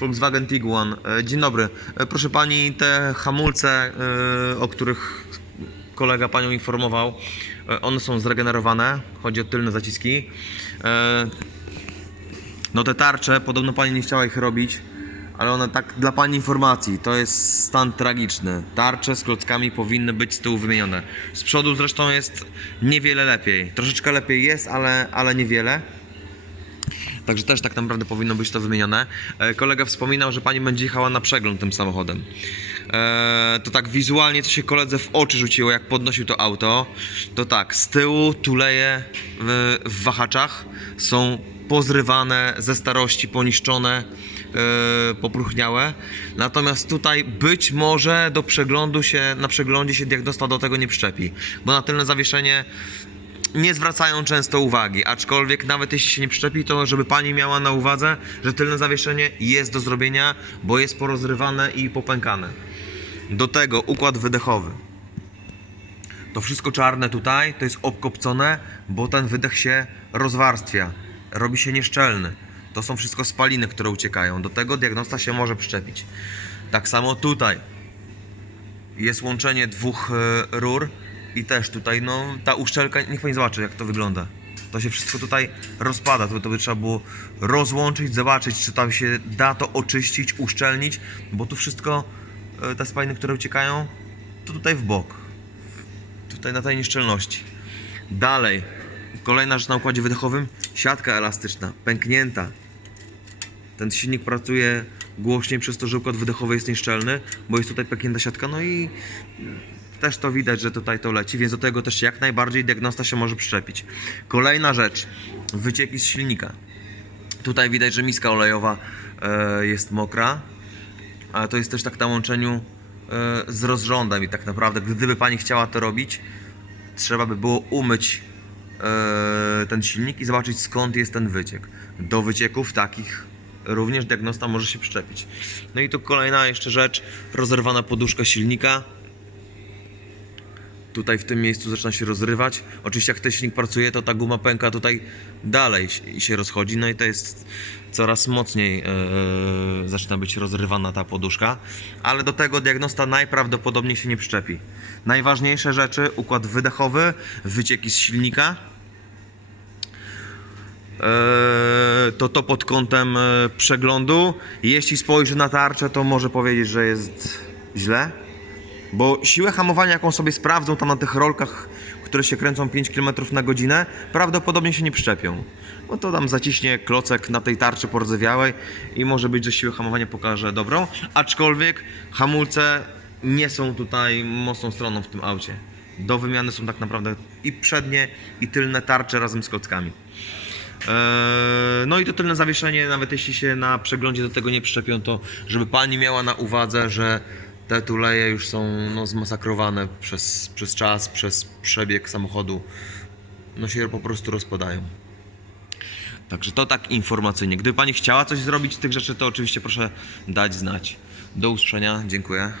Volkswagen Tiguan. E, Dzień dobry. E, Proszę pani, te hamulce, e, o których kolega panią informował, one są zregenerowane. Chodzi o tylne zaciski. No te tarcze, podobno pani nie chciała ich robić, ale one tak dla pani informacji, to jest stan tragiczny. Tarcze z klockami powinny być z tyłu wymienione. Z przodu zresztą jest niewiele lepiej. Troszeczkę lepiej jest, ale, ale niewiele. Także też tak naprawdę powinno być to wymienione. E, Kolega wspominał, że pani będzie jechała na przegląd tym samochodem. E, to tak wizualnie, co się koledze w oczy rzuciło, jak podnosił to auto, to tak, z tyłu tuleje w, wahaczach są pozrywane ze starości, poniszczone, e, popróchniałe. Natomiast tutaj być może do przeglądu się, na przeglądzie się diagnosta do tego nie przyczepi, bo na tylne zawieszenie nie zwracają często uwagi, aczkolwiek nawet jeśli się nie przyczepi, to żeby pani miała na uwadze, że tylne zawieszenie jest do zrobienia, bo jest porozrywane i popękane. Do tego układ wydechowy. To wszystko czarne tutaj to jest obkopcone, bo ten wydech się rozwarstwia, robi się nieszczelny. To są wszystko spaliny, które uciekają. Do tego diagnosta się może przyczepić. Tak samo tutaj jest łączenie dwóch e, rur i też tutaj, no ta uszczelka, niech pani zobaczy jak to wygląda. To się wszystko tutaj rozpada, to, to by trzeba było rozłączyć, zobaczyć czy tam się da to oczyścić, uszczelnić, bo tu wszystko, e, te spaliny, które uciekają, to tutaj w bok. Tutaj na tej nieszczelności. Dalej, kolejna rzecz na układzie wydechowym, siatka elastyczna, pęknięta. Ten silnik pracuje głośniej przez to, że układ wydechowy jest nieszczelny, bo jest tutaj pęknięta siatka, no i też to widać, że tutaj to leci, więc do tego też jak najbardziej diagnosta się może przyczepić. Kolejna rzecz, wycieki z silnika. Tutaj widać, że miska olejowa e, jest mokra, ale to jest też tak na łączeniu e, z rozrządem i tak naprawdę gdyby Pani chciała to robić, trzeba by było umyć e, ten silnik i zobaczyć skąd jest ten wyciek. Do wycieków takich również diagnosta może się przyczepić. No i tu kolejna jeszcze rzecz, rozerwana poduszka silnika. Tutaj w tym miejscu zaczyna się rozrywać. Oczywiście jak ten silnik pracuje, to ta guma pęka tutaj dalej się- się rozchodzi, no i to jest coraz mocniej e, zaczyna być rozrywana ta poduszka, ale do tego diagnosta najprawdopodobniej się nie przyczepi. Najważniejsze rzeczy, układ wydechowy, wycieki z silnika, Eee, to to pod kątem e, przeglądu. Jeśli spojrzy na tarczę, to może powiedzieć, że jest źle. Bo siłę hamowania, jaką sobie sprawdzą tam na tych rolkach, które się kręcą 5 km na godzinę, prawdopodobnie się nie przyczepią. Bo to tam zaciśnie klocek na tej tarczy pordzewiałej i może być, że siłę hamowania pokaże dobrą. Aczkolwiek hamulce nie są tutaj mocną stroną w tym aucie. Do wymiany są tak naprawdę i przednie, i tylne tarcze razem z klockami. Eee, No i to tylne zawieszenie, nawet jeśli się na przeglądzie do tego nie przyczepią, to żeby pani miała na uwadze, że te tuleje już są no, zmasakrowane przez, przez czas, przez przebieg samochodu. No się po prostu rozpadają. Także to tak informacyjnie. Gdyby pani chciała coś zrobić z tych rzeczy, to oczywiście proszę dać znać. Do usłyszenia, dziękuję.